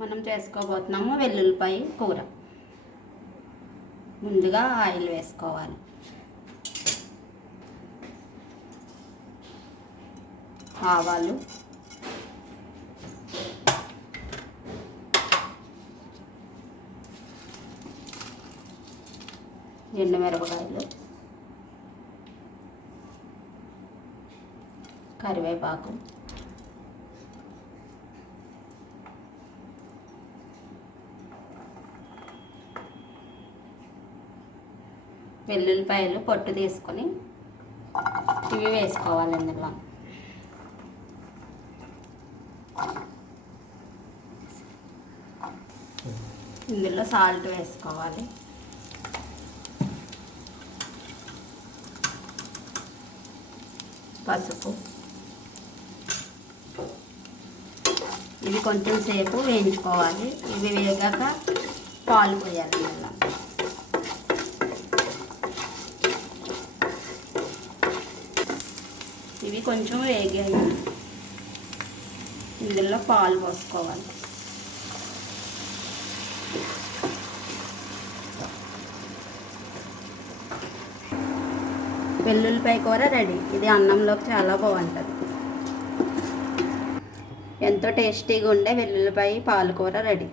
మనం చేసుకోబోతున్నాము వెల్లుల్లిపాయ కూర. ముందుగా ఆయిల్ వేసుకోవాలి. ఆవాలు. ఎండుమిరపకాయలు. కరివేపాకు. వెల్లుల్లిపాయలు పొట్టు తీసుకొని ఇవి వేసుకోవాలి ఇందులో. ఇందులో సాల్ట్ వేసుకోవాలి. పసుపు. ఇవి కొంచెం సేపు వేయించుకోవాలి. ఇవి వేగాక పాలు పోయాలి మళ్ళీ ఇవి కొంచెం వేగాయి. ఇందులో పాలు పోసుకోవాలి. వెల్లుల్లిపాయ కూర రెడీ. ఇది అన్నంలోకి చాలా బాగుంటుంది. ఎంతో టేస్టీగా ఉండే వెల్లుల్లిపాయ పాలకూర రెడీ.